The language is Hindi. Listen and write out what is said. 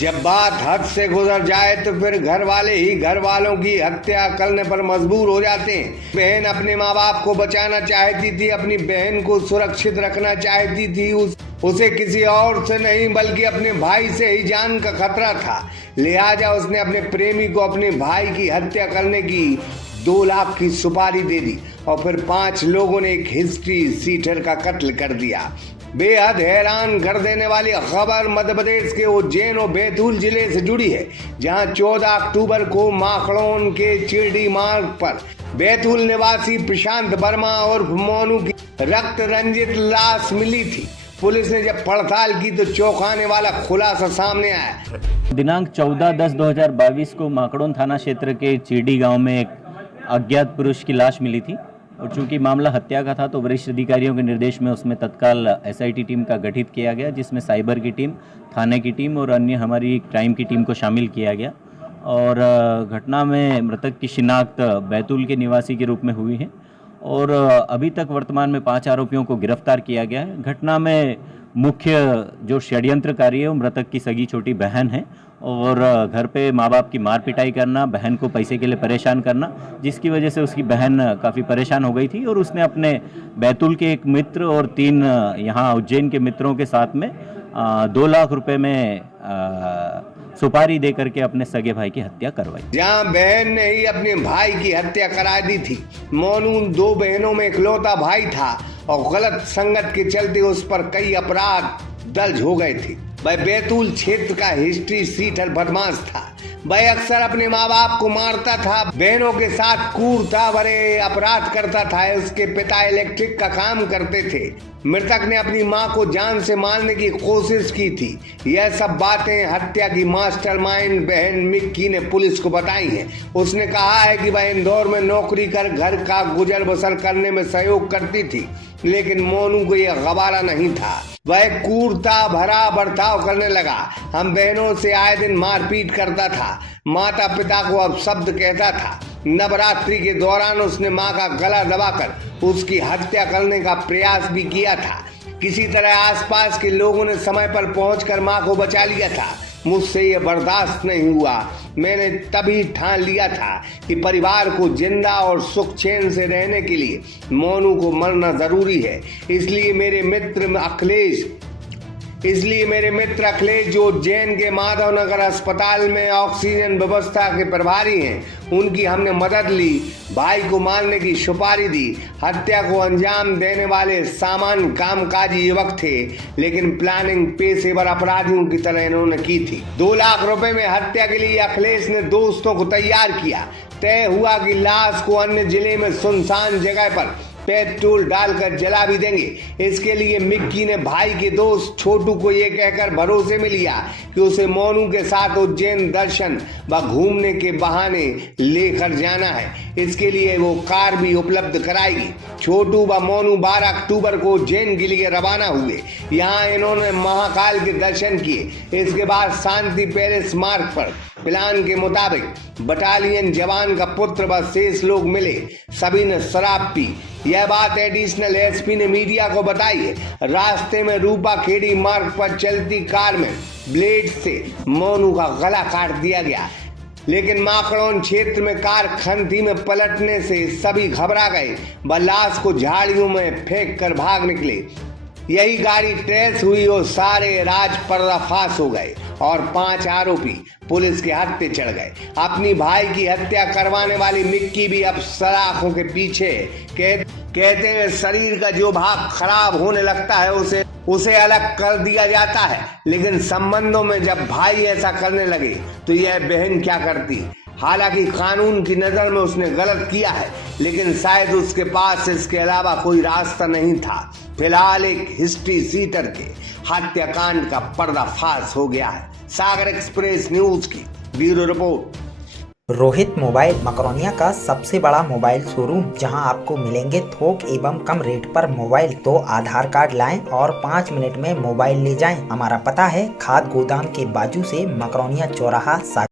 जब बात हद से गुजर जाए तो फिर घर वाले ही घर वालों की हत्या करने पर मजबूर हो जाते हैं। बहन अपने माँ बाप को बचाना चाहती थी, अपनी बहन को सुरक्षित रखना चाहती थी। उसे किसी और से नहीं बल्कि अपने भाई से ही जान का खतरा था। लिहाजा उसने अपने प्रेमी को अपने भाई की हत्या करने की 2 लाख की सुपारी दे दी और फिर 5 लोगों ने एक हिस्ट्री सीटर का कत्ल कर दिया। बेहद हैरान कर देने वाली खबर मध्य प्रदेश के उज्जैन और बैतूल जिले से जुड़ी है, जहां 14 अक्टूबर को माखड़ौन के चिरडी मार्ग पर बैतूल निवासी प्रशांत वर्मा और मोनू की रक्त रंजित लाश मिली थी। पुलिस ने जब पड़ताल की तो चौंकाने वाला खुलासा सामने आया। दिनांक 14/10/2022 को माखड़ौन थाना क्षेत्र के चिरडी गांव में एक अज्ञात पुरुष की लाश मिली थी और चूंकि मामला हत्या का था तो वरिष्ठ अधिकारियों के निर्देश में उसमें तत्काल SIT टीम का गठित किया गया, जिसमें साइबर की टीम, थाने की टीम और अन्य हमारी क्राइम की टीम को शामिल किया गया। और घटना में मृतक की शिनाख्त बैतूल के निवासी के रूप में हुई है और अभी तक वर्तमान में 5 आरोपियों को गिरफ्तार किया गया है। घटना में मुख्य जो षड्यंत्रकारी है वो मृतक की सगी छोटी बहन है और घर पे माँ बाप की मार पिटाई करना, बहन को पैसे के लिए परेशान करना, जिसकी वजह से उसकी बहन काफ़ी परेशान हो गई थी और उसने अपने बैतूल के एक मित्र और 3 यहाँ उज्जैन के मित्रों के साथ में 2 लाख रुपए में सुपारी दे करके अपने सगे भाई की हत्या करवाई। जहां बहन ने ही अपने भाई की हत्या करा दी थी। मोनू 2 बहनों में इकलौता भाई था और गलत संगत के चलते उस पर कई अपराध दर्ज हो गए थे। वह बैतूल क्षेत्र का हिस्ट्री सीटर बदमाश था। वह अक्सर अपने माँ बाप को मारता था, बहनों के साथ क्रूरता भरे अपराध करता था। उसके पिता इलेक्ट्रिक का काम करते थे। मृतक ने अपनी मां को जान से मारने की कोशिश की थी। यह सब बातें हत्या की मास्टरमाइंड बहन मिक्की ने पुलिस को बताई हैं। उसने कहा है कि वह इंदौर में नौकरी कर घर का गुजर बसर करने में सहयोग करती थी, लेकिन मोनू को यह गवारा नहीं था। वह क्रूरता भरा बर्ताव करने लगा। हम बहनों से आए दिन मारपीट करता था, माता पिता को अपशब्द कहता था। नवरात्रि के दौरान उसने मां का गला दबाकर उसकी हत्या करने का प्रयास भी किया था। किसी तरह आसपास के लोगों ने समय पर पहुंचकर मां को बचा लिया था। मुझसे ये बर्दाश्त नहीं हुआ। मैंने तभी ठान लिया था कि परिवार को जिंदा और सुख चैन से रहने के लिए मोनू को मरना जरूरी है। इसलिए मेरे मित्र अखिलेश जो उज्जैन के माधव नगर अस्पताल में ऑक्सीजन व्यवस्था के प्रभारी हैं, उनकी हमने मदद ली। भाई को मारने की सुपारी दी। हत्या को अंजाम देने वाले सामान्य कामकाजी युवक थे, लेकिन प्लानिंग पेशेवर अपराधियों की तरह इन्होंने की थी। 2 लाख रुपए में हत्या के लिए अखिलेश ने दोस्तों को तैयार किया। तय हुआ कि लाश को अन्य जिले में सुनसान जगह पर पेट्रोल डालकर जला भी देंगे। इसके लिए मिक्की ने भाई के दोस्त छोटू को ये कहकर भरोसे में लिया कि उसे मोनू के साथ उज्जैन दर्शन व घूमने के बहाने लेकर जाना है। इसके लिए वो कार भी उपलब्ध कराएगी। छोटू व मोनू 12 अक्टूबर को उज्जैन के लिए रवाना हुए। यहाँ इन्होंने महाकाल के दर्शन किए। इसके बाद शांति पैलेस मार्ग पर प्लान के मुताबिक बटालियन जवान का पुत्र व शेष लोग मिले। सभी ने शराब पी। यह बात एडिशनल SP ने मीडिया को बताई है। रास्ते में रूपा खेड़ी मार्ग पर चलती कार में ब्लेड से मोनू का गला काट दिया गया, लेकिन माखड़ौन क्षेत्र में कार खंती में पलटने से सभी घबरा गए व लाश को झाड़ियों में फेंक कर भाग निकले। यही गाड़ी ट्रेस हुई और सारे राज पर्दाफाश हो गए और 5 आरोपी पुलिस के हाथ पे चढ़ गए। अपनी भाई की हत्या करवाने वाली मिक्की भी अब सलाखों के पीछे। कहते हैं शरीर का जो भाग खराब होने लगता है उसे अलग कर दिया जाता है, लेकिन संबंधों में जब भाई ऐसा करने लगे तो यह बहन क्या करती। हालांकि कानून की नजर में उसने गलत किया है, लेकिन शायद उसके पास इसके अलावा कोई रास्ता नहीं था। फिलहाल एक हिस्ट्री सीटर के हत्याकांड का पर्दाफाश हो गया है। सागर एक्सप्रेस न्यूज की bureau report. Rohit mobile Makronia का सबसे बड़ा मोबाइल शोरूम, जहां आपको मिलेंगे थोक एवं कम रेट पर मोबाइल। तो आधार कार्ड लाएं और 5 मिनट में मोबाइल ले जाएं। हमारा पता है खाद गोदाम के बाजू से, मकरोनिया चौराहा।